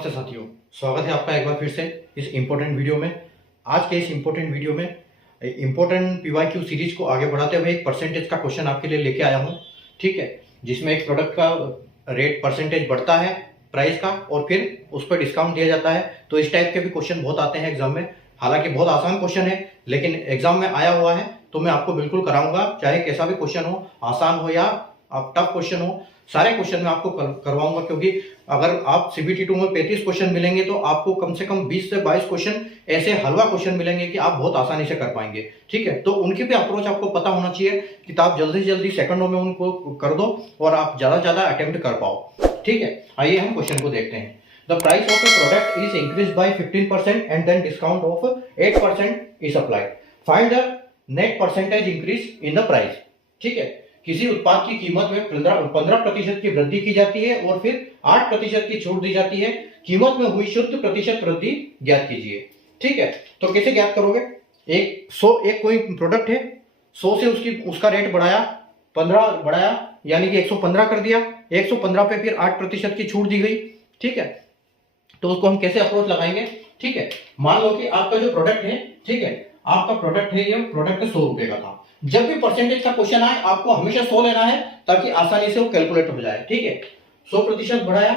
नमस्ते साथियों, स्वागत है आपका एक बार फिर से इस इम्पोर्टेंट वीडियो में। आज के इस इम्पोर्टेंट वीडियो में इम्पोर्टेंट पीवाईक्यू सीरीज को आगे बढ़ाते हुए एक परसेंटेज का क्वेश्चन आपके लिए लेके आया हूँ। ठीक है, जिसमें एक प्रोडक्ट का रेट परसेंटेज बढ़ता है प्राइस का और फिर उस पर डिस्काउंट दिया जाता है। तो इस टाइप के भी क्वेश्चन बहुत आते हैं एग्जाम में। हालांकि बहुत आसान क्वेश्चन है, लेकिन एग्जाम में आया हुआ है तो मैं आपको बिल्कुल कराऊंगा, चाहे कैसा भी क्वेश्चन हो, आसान हो या टफ क्वेश्चन हो, सारे क्वेश्चन मैं आपको करवाऊंगा। क्योंकि अगर आप CBT2 में 35 क्वेश्चन मिलेंगे तो आपको कम से कम 20 से 22 क्वेश्चन ऐसे हलवा क्वेश्चन मिलेंगे कि आप बहुत आसानी से कर पाएंगे। ठीक है, तो उनकी भी अप्रोच आपको पता होना चाहिए कि आप जल्दी से जल्दी सेकंडों में उनको कर दो और आप ज्यादा से ज्यादा अटेम्प्ट कर पाओ। ठीक है, आइए हम क्वेश्चन को देखते हैं। The price of a product is increased by 15% and then discount of 8% is applied. Find the net percentage increase in the price. ठीक है, किसी उत्पाद की कीमत में 15% की वृद्धि की जाती है और फिर 8% की छूट दी जाती है। कीमत में हुई शुद्ध प्रतिशत वृद्धि ज्ञात कीजिए। ठीक है, तो कैसे ज्ञात करोगे? एक कोई प्रोडक्ट है, 100 से उसका रेट बढ़ाया, 15 बढ़ाया, यानी कि 115 कर दिया। 115 पे फिर 8% की छूट दी गई। ठीक है, तो उसको हम कैसे अप्रोच लगाएंगे? ठीक है, मान लो कि आपका जो प्रोडक्ट है, ठीक है, आपका प्रोडक्ट है, ये प्रोडक्ट 100 रुपए का था। जब भी परसेंटेज का क्वेश्चन आए आपको हमेशा 100 लेना है ताकि आसानी से वो कैलकुलेट हो जाए। ठीक है, 100% बढ़ाया,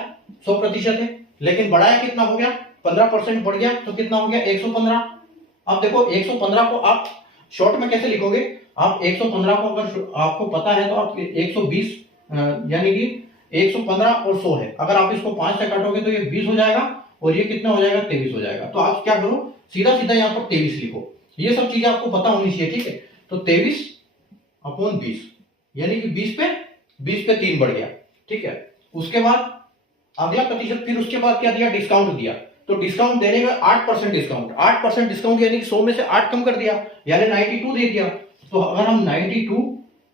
100% है, लेकिन बढ़ाया कितना हो गया? 15% बढ़ गया तो कितना हो गया? 115। अब देखो 115 को आप शॉर्ट में कैसे लिखोगे? आप 115 को अगर आपको पता है तो आप 120 यानी कि 115 और 100 है, अगर आप इसको 5 से काटोगे तो ये 20 हो जाएगा और ये कितना हो जाएगा? 23 हो जाएगा। तो आप क्या करो, सीधा सीधा यहाँ पर 23 लिखो। ये सब चीजें आपको पता होनी चाहिए। ठीक है, तो 23/20 यानी कि 20 पे 3 बढ़ गया। ठीक है, उसके बाद अगला प्रतिशत, फिर उसके बाद क्या दिया? डिस्काउंट दिया। तो डिस्काउंट देने में 8% डिस्काउंट, 8% डिस्काउंट यानी कि 100 में से 8 कम कर दिया, यानी 92 दे दिया। तो अगर हम 92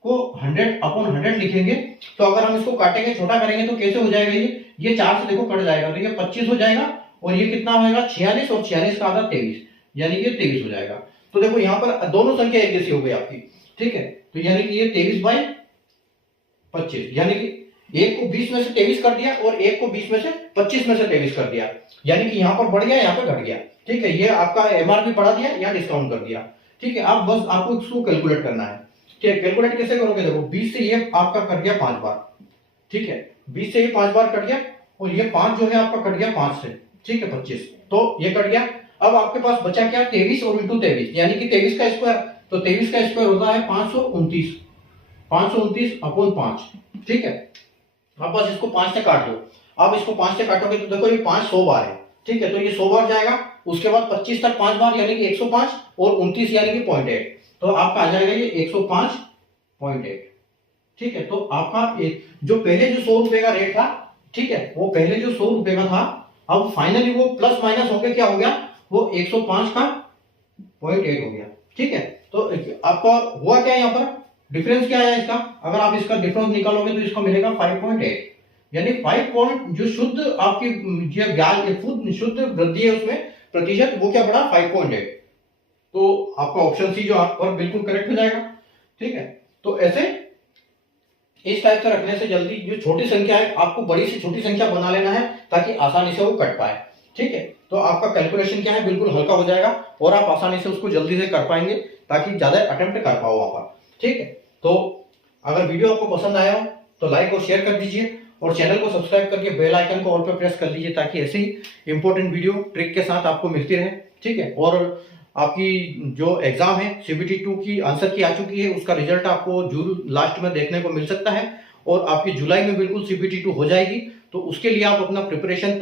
को 100/100 लिखेंगे तो अगर हम इसको काटेंगे, छोटा करेंगे तो कैसे हो जाएगा? ये 4 से देखो कट जाएगा तो ये 25 हो जाएगा और ये कितना होगा? 46 और 46 का आधा 23, यानी कि ये 23 हो जाएगा। तो देखो यहाँ पर दोनों संख्या एक जैसी हो गई आपकी। ठीक है, तो यानी कि ये 23/25, यानी कि एक को 20 में से 23 कर दिया और एक को 20 में से 25 में से 23 कर दिया, यानी कि यहाँ पर बढ़ गया, यहाँ पर घट गया। ठीक है, ये आपका MRP बढ़ा दिया या डिस्काउंट कर दिया। ठीक है, आप बस आपको इसको कैलकुलेट करना है। ठीक है, कैलकुलेट कैसे करोगे? देखो 20 से ये आपका कट गया 5 बार। ठीक है, 20 से ये 5 बार कट गया और ये 5 जो है आपका कट गया 5 से। ठीक है, 25, तो ये कट गया। अब आपके पास बचा क्या? 23 और इंटू 23, यानी कि 23 का स्क्वायर। तो 23 का स्क्वायर होता है 529, 529/5। ठीक है, अब बस इसको 5 से काट दो। अब इसको 5 से काटोगे तो देखो ये 5 100 बार है। ठीक है, तो ये 100 बार जाएगा। उसके बाद 25 तक 5 बार यानी कि 105 और 29 यानी कि 0.8, तो आपका आ जाएगा ये 105.8। ठीक है, तो आपका जो पहले जो 100 रुपए का रेट था, ठीक है, वो पहले जो 100 रुपए का था, अब फाइनली वो प्लस माइनस होकर क्या हो गया? वो 105 का 0.8 हो गया। ठीक है, तो आपका हुआ क्या? यहाँ पर डिफरेंस क्या है इसका? अगर आप इसका डिफरेंस निकालोगे तो इसका मिलेगा 5.8, यानी 5 पॉइंट जो शुद्ध आपकी जो ब्याज शुद्ध वृद्धि है उसमें प्रतिशत, वो क्या बढ़ा? 5.8। तो आपका ऑप्शन सी जो आप पर बिल्कुल करेक्ट हो जाएगा। ठीक है, तो ऐसे इस टाइप से रखने से जल्दी जो छोटी संख्या है आपको बड़ी से छोटी संख्या बना लेना है ताकि आसानी से वो कट पाए। ठीक है, तो आपका कैलकुलेशन क्या है? बिल्कुल हल्का हो जाएगा और आप आसानी से उसको जल्दी से कर पाएंगे ताकि ज्यादा अटेम्प्ट कर पाओ वहां पर। ठीक है, तो अगर वीडियो आपको पसंद आया हो तो लाइक और शेयर कर दीजिए और चैनल को सब्सक्राइब करके बेल आइकन को ऑल पे प्रेस कर लीजिए ताकि ऐसे ही इंपॉर्टेंट वीडियो ट्रिक के साथ आपको मिलती रहे। ठीक है, और आपकी जो एग्जाम है CBT2 की आंसर की आ चुकी है, उसका रिजल्ट आपको जून लास्ट में देखने को मिल सकता है और आपकी जुलाई में बिल्कुल CBT2 हो जाएगी। तो उसके लिए आप अपना प्रिपरेशन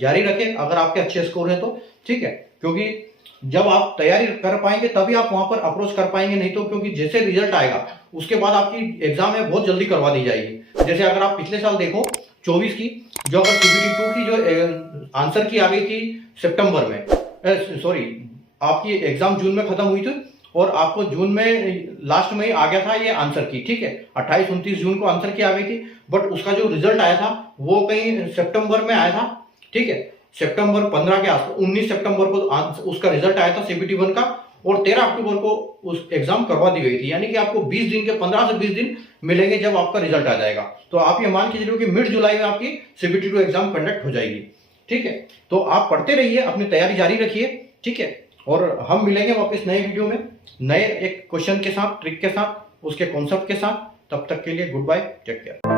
जारी रखें अगर आपके अच्छे स्कोर है तो। ठीक है, क्योंकि जब आप तैयारी कर पाएंगे तभी आप वहां पर अप्रोच कर पाएंगे, नहीं तो क्योंकि जैसे रिजल्ट आएगा उसके बाद आपकी एग्जाम है बहुत जल्दी करवा दी जाएगी। जैसे अगर आप पिछले साल देखो 24 की, जो अगर CBT2 की जो आंसर की आ गई थी सितंबर में, सॉरी आपकी एग्जाम जून में खत्म हुई थी और आपको जून में लास्ट में ही आ गया था ये आंसर की। ठीक है, 28-29 जून को आंसर की आ गई थी, बट उसका जो रिजल्ट आया था वो कहीं सितंबर में आया था। ठीक है, सितंबर 15 के आसपास, 19 सितंबर को उसका रिजल्ट आया था CBT1 का और 13 अक्टूबर को उस एग्जाम करवा दी गई थी। यानी कि आपको 20 दिन के 15 से 20 दिन मिलेंगे जब आपका रिजल्ट आ जाएगा। तो आप ये मान के चलिए कि मिड जुलाई में आपकी CBT2 एग्जाम कंडक्ट हो जाएगी। ठीक है, तो आप पढ़ते रहिए, अपनी तैयारी जारी रखिए, ठीक है। और हम मिलेंगे वापस नए वीडियो में, नए एक क्वेश्चन के साथ, ट्रिक के साथ, उसके कॉन्सेप्ट के साथ। तब तक के लिए गुड बाय, टेक केयर।